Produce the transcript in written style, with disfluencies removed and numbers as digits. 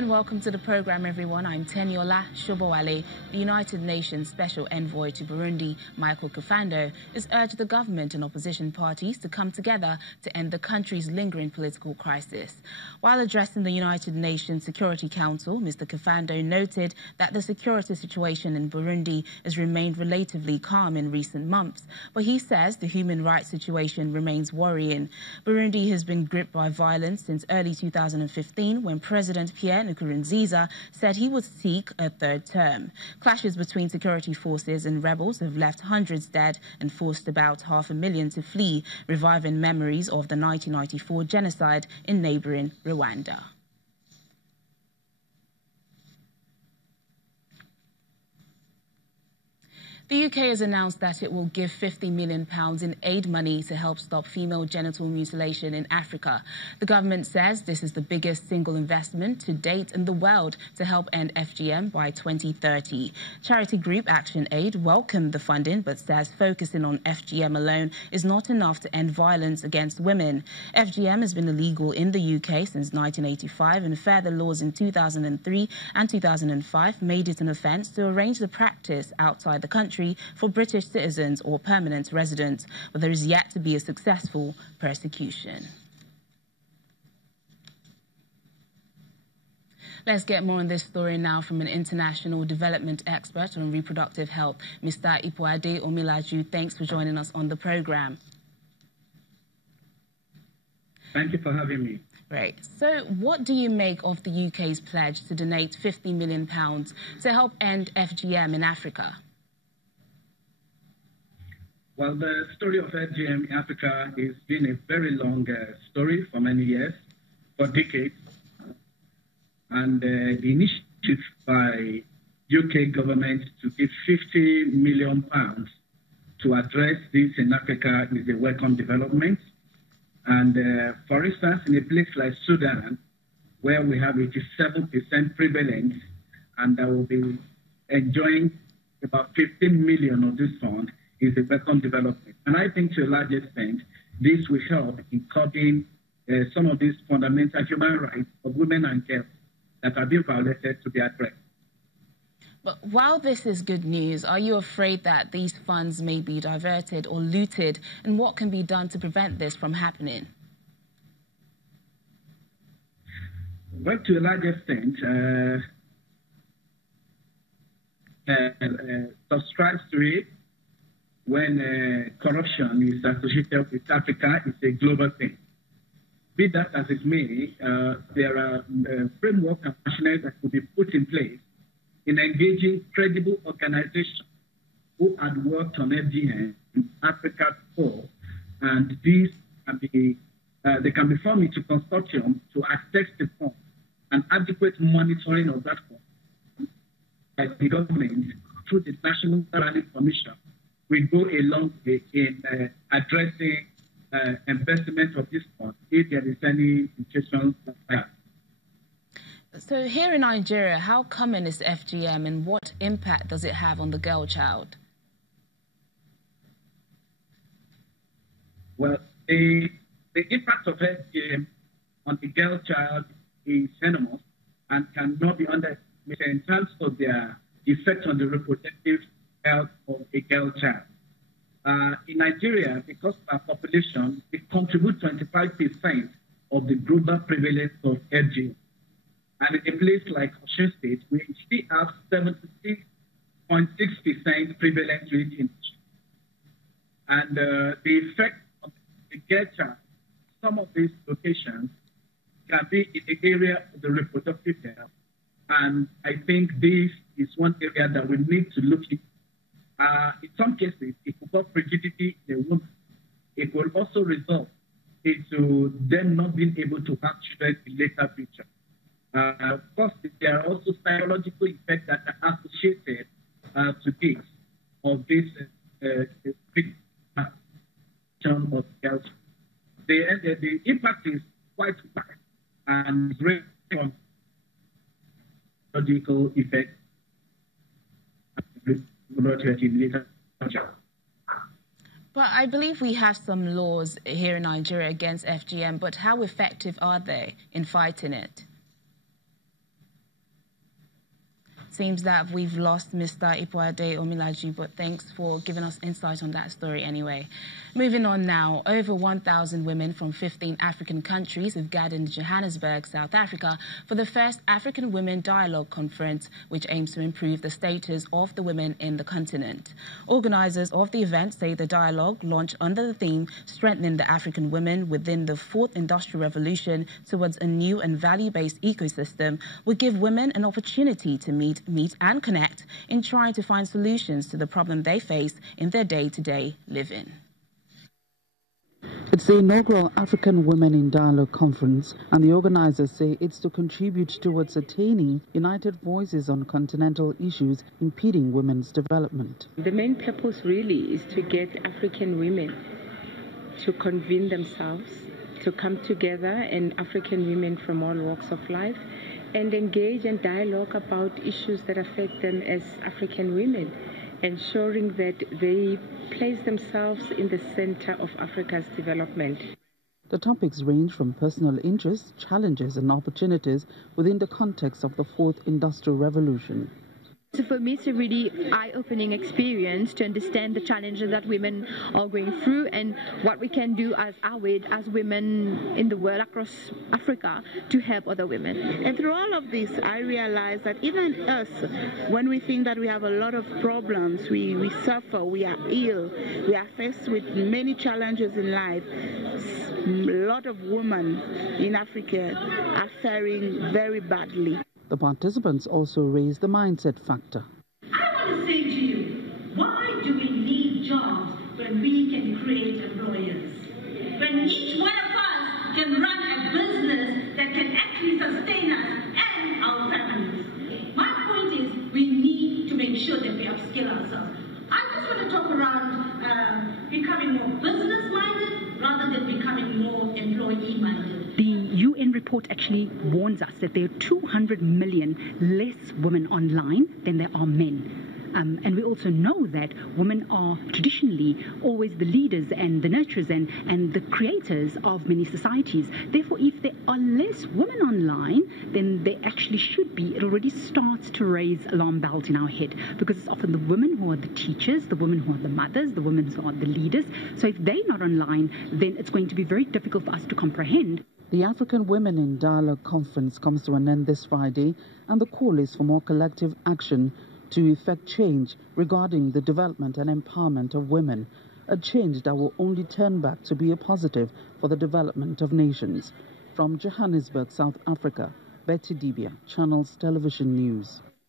and welcome to the program, everyone. I'm Teniola Shobowale. The United Nations Special Envoy to Burundi, Michael Kafando, has urged the government and opposition parties to come together to end the country's lingering political crisis. While addressing the United Nations Security Council, Mr. Kafando noted that the security situation in Burundi has remained relatively calm in recent months, but he says the human rights situation remains worrying. Burundi has been gripped by violence since early 2015, when President Pierre Nkurunziza said he would seek a third term. Clashes between security forces and rebels have left hundreds dead and forced about 500,000 to flee, reviving memories of the 1994 genocide in neighboring Rwanda. The UK has announced that it will give £50 million in aid money to help stop female genital mutilation in Africa. The government says this is the biggest single investment to date in the world to help end FGM by 2030. Charity group Action Aid welcomed the funding, but says focusing on FGM alone is not enough to end violence against women. FGM has been illegal in the UK since 1985, and further laws in 2003 and 2005 made it an offence to arrange the practice outside the country for British citizens or permanent residents, but there is yet to be a successful prosecution. Let's get more on this story now from an international development expert on reproductive health, Mr. Ipuade Omilaju. Thanks for joining us on the program. Thank you for having me. Right. So what do you make of the UK's pledge to donate £50 million to help end FGM in Africa? Well, the story of FGM in Africa has been a very long story for many years, for decades. And the initiative by UK government to give £50 million to address this in Africa is a welcome development. And for instance, in a place like Sudan, where we have 87% prevalence, and that will be enjoying about 15 million of this fund, is a welcome development. And I think to a large extent, this will help in curbing some of these fundamental human rights of women and girls that are being violated to be addressed. But while this is good news, are you afraid that these funds may be diverted or looted? And what can be done to prevent this from happening? Well, to a large extent, subscribes to it. When corruption is associated with Africa, it's a global thing. Be that as it may, there are framework and machinery that could be put in place in engaging credible organizations who had worked on FGM in Africa before, and these can be, they can be formed into consortium to assess the fund and adequate monitoring of that fund by the government through the National Planning Commission. We go a long way in addressing investment of this fund if there is any situation like that. So here in Nigeria, how common is FGM and what impact does it have on the girl child? Well, the impact of FGM on the girl child is enormous and cannot be underestimated in terms of their effect on the reproductive health of a girl child. In Nigeria, because of our population, we contribute 25% of the global prevalence of FGM. And in a place like Osun State, we still have 76.6% prevalence rate in it. And the effect of the girl child, some of these locations can be in the area of the reproductive health. And I think this is one area that we need to look into. In some cases, it could cause frigidity in a woman. It will also result into them not being able to have children in later future. Of course, there are also psychological effects that are associated to this of this of health. The impact is quite wide and great from psychological effects. But I believe we have some laws here in Nigeria against FGM, but how effective are they in fighting it? Seems that we've lost Mr. Ipuade Omilaju, but thanks for giving us insight on that story anyway. Moving on now, over 1,000 women from 15 African countries have gathered in Johannesburg, South Africa, for the first African Women Dialogue Conference, which aims to improve the status of the women in the continent. Organisers of the event say the dialogue, launched under the theme Strengthening the African Women Within the Fourth Industrial Revolution Towards a New and Value-Based Ecosystem, will give women an opportunity to meet and connect in trying to find solutions to the problem they face in their day-to-day living. It's the inaugural African Women in Dialogue Conference, and the organisers say it's to contribute towards attaining united voices on continental issues impeding women's development. The main purpose really is to get African women to convene themselves, to come together, and African women from all walks of life, and engage and dialogue about issues that affect them as African women, ensuring that they place themselves in the center of Africa's development. The topics range from personal interests, challenges and opportunities within the context of the Fourth Industrial Revolution. So for me, it's a really eye-opening experience to understand the challenges that women are going through and what we can do as women in the world across Africa to help other women. And through all of this, I realize that even us, when we think that we have a lot of problems, we suffer, we are ill, we are faced with many challenges in life, a lot of women in Africa are faring very badly. The participants also raised the mindset factor. I want to say to you, why do we need jobs when we can create employers? When each one of us can run a business that can actually sustain us and our families. My point is, we need to make sure that we upskill ourselves. I just want to talk around becoming more business-minded rather than becoming more employee-minded. The UN report actually warns us that there are 200 million less women online than there are men. And we also know that women are traditionally always the leaders and the nurturers and the creators of many societies. Therefore, if there are less women online than there actually should be, it already starts to raise alarm bells in our head, because it's often the women who are the teachers, the women who are the mothers, the women who are the leaders. So if they're not online, then it's going to be very difficult for us to comprehend. The African Women in Dialogue Conference comes to an end this Friday, and the call is for more collective action to effect change regarding the development and empowerment of women, a change that will only turn back to be a positive for the development of nations. From Johannesburg, South Africa, Betty Dibia, Channels Television News.